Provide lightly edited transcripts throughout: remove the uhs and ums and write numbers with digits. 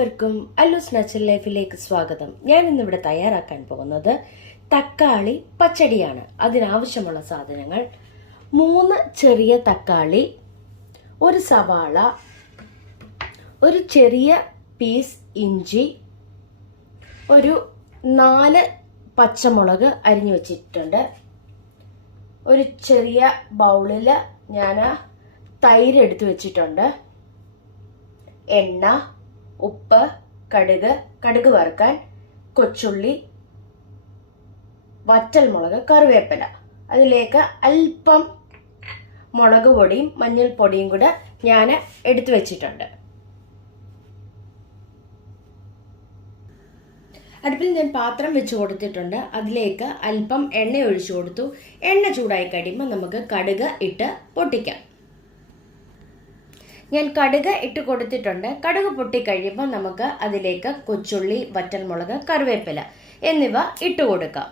എല്ലാവർക്കും അല്ലൂസ് നാച്ചുറൽ ലൈഫിലേക്ക് സ്വാഗതം. ഞാൻ ഇന്നിവിടെ തയ്യാറാക്കാൻ പോകുന്നത് തക്കാളി പച്ചടിയാണ്. അതിനാവശ്യമുള്ള സാധനങ്ങൾ: 3 ചെറിയ തക്കാളി, ഒരു സവാള, ഒരു ചെറിയ പീസ് ഇഞ്ചി, ഒരു 4 പച്ചമുളക് അരിഞ്ഞു വെച്ചിട്ടുണ്ട്. ഒരു ചെറിയ ബൗളിൽ ഞാൻ തൈര് എടുത്തു വെച്ചിട്ടുണ്ട്. എണ്ണ, ഉപ്പ്, കടുക് വറുക്കാൻ, കൊച്ചുള്ളി, വറ്റൽമുളക്, കറിവേപ്പില. അതിലേക്ക് അല്പം മുളക് പൊടിയും മഞ്ഞൾപ്പൊടിയും കൂടെ ഞാൻ എടുത്തു വെച്ചിട്ടുണ്ട്. അടുപ്പിൽ ഞാൻ പാത്രം വെച്ച് കൊടുത്തിട്ടുണ്ട്. അതിലേക്ക് അല്പം എണ്ണ ഒഴിച്ചു കൊടുത്തു. എണ്ണ ചൂടായി കഴിയുമ്പോൾ നമുക്ക് കടുക് ഇട്ട് പൊട്ടിക്കാം. ഞാൻ കടുക് ഇട്ട് കൊടുത്തിട്ടുണ്ട്. കടുക് പൊട്ടിക്കഴിയുമ്പോൾ നമുക്ക് അതിലേക്ക് കൊച്ചുള്ളി, വറ്റൽമുളക്, കറിവേപ്പില എന്നിവ ഇട്ട് കൊടുക്കാം.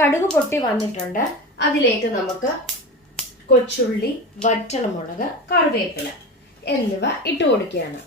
കടുക് പൊട്ടി വന്നിട്ടുണ്ട്. അതിലേക്ക് നമുക്ക് കൊച്ചുള്ളി, വറ്റൽമുളക്, കറിവേപ്പില എന്നിവ ഇട്ട് കൊടുക്കുകയാണ്.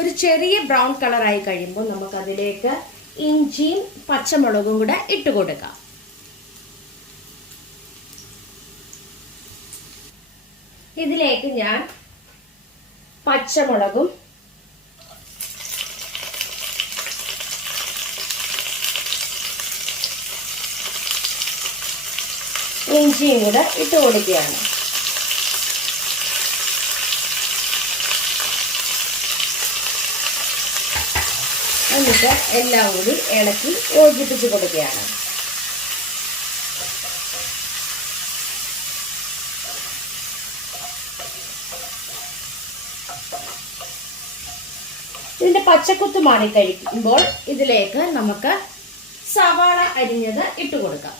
ഒരു ചെറിയ ബ്രൗൺ കളറായി കഴിയുമ്പോൾ നമുക്ക് അതിലേക്ക് ഇഞ്ചിയും പച്ചമുളകും കൂടെ ഇട്ട് കൊടുക്കാം. ഇതിലേക്ക് ഞാൻ പച്ചമുളകും ഇഞ്ചിയും കൂടെ ഇട്ട് കൊടുക്കുകയാണ്. എന്നിട്ട് എല്ലാം കൂടി ഇളക്കി യോജിപ്പിച്ച് കൊടുക്കുകയാണ്. ഇതിന്റെ പച്ചക്കുത്ത് മാറിക്കഴിയുമ്പോൾ ഇതിലേക്ക് നമുക്ക് സവാള അരിഞ്ഞത് ഇട്ട് കൊടുക്കാം.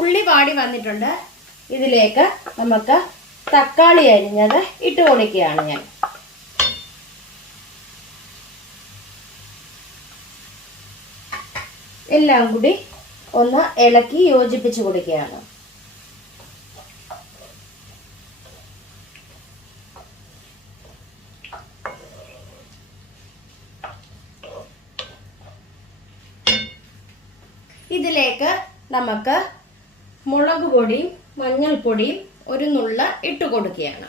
ഉള്ളി വാടി വന്നിട്ടുണ്ട്. ഇതിലേക്ക് നമുക്ക് തക്കാളി അരിഞ്ഞത് ഇട്ട് കൊടുക്കുകയാണ്. ഞാൻ എല്ലാം കൂടി ഒന്ന് ഇളക്കി യോജിപ്പിച്ച് കൊടുക്കുകയാണ്. ഇതിലേക്ക് നമുക്ക് മുളക് പൊടിയും മഞ്ഞൾപ്പൊടിയും ഒരു നുള്ള ഇട്ട് കൊടുക്കുകയാണ്.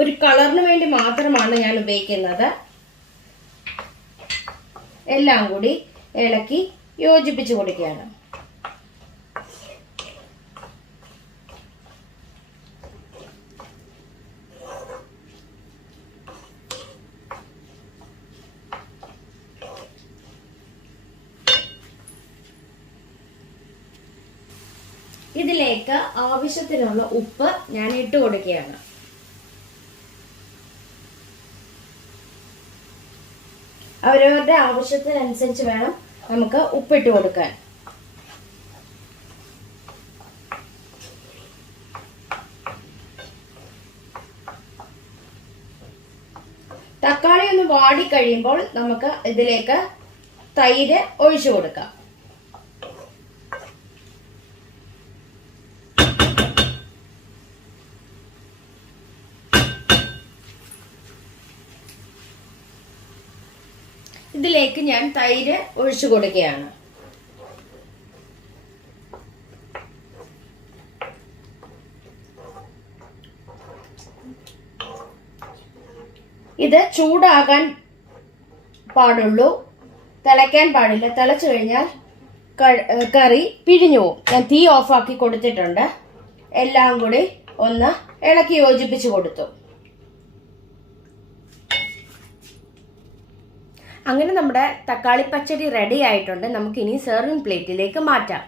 ഒരു കളറിന് വേണ്ടി മാത്രമാണ് ഞാൻ ഉപയോഗിക്കുന്നത്. എല്ലാം കൂടി ഇളക്കി യോജിപ്പിച്ച് കൊടുക്കുകയാണ്. ഇതിലേക്ക് ആവശ്യത്തിനുള്ള ഉപ്പ് ഞാൻ ഇട്ട് കൊടുക്കുകയാണ്. അവരവരുടെ ആവശ്യത്തിനനുസരിച്ച് വേണം നമുക്ക് ഉപ്പിട്ട് കൊടുക്കാൻ. തക്കാളി ഒന്ന് വാടി കഴിയുമ്പോൾ നമുക്ക് ഇതിലേക്ക് തൈര് ഒഴിച്ചു കൊടുക്കാം. ഇതിലേക്ക് ഞാൻ തൈര് ഒഴിച്ചു കൊടുക്കുകയാണ്. ഇത് ചൂടാകാൻ പാടുള്ളൂ, തിളയ്ക്കാൻ പാടില്ല. തിളച്ചു കഴിഞ്ഞാൽ കറി പിഴിഞ്ഞു പോകും. ഞാൻ തീ ഓഫാക്കി കൊടുത്തിട്ടുണ്ട്. എല്ലാം കൂടി ഒന്ന് ഇളക്കി യോജിപ്പിച്ച് കൊടുത്തു. അങ്ങനെ നമ്മുടെ തക്കാളി പച്ചടി റെഡി ആയിട്ടുണ്ട്. നമുക്കിനി സെർവിങ് പ്ലേറ്റിലേക്ക് മാറ്റാം.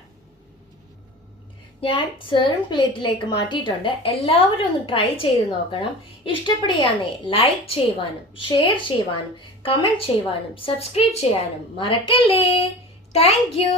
ഞാൻ സെർവിങ് പ്ലേറ്റിലേക്ക് മാറ്റിയിട്ടുണ്ട്. എല്ലാവരും ഒന്ന് ട്രൈ ചെയ്ത് നോക്കണം. ഇഷ്ടപ്പെടുകയാണെ ലൈക്ക് ചെയ്യുവാനും ഷെയർ ചെയ്യുവാനും കമന്റ് ചെയ്യുവാനും സബ്സ്ക്രൈബ് ചെയ്യാനും മറക്കല്ലേ. Thank you.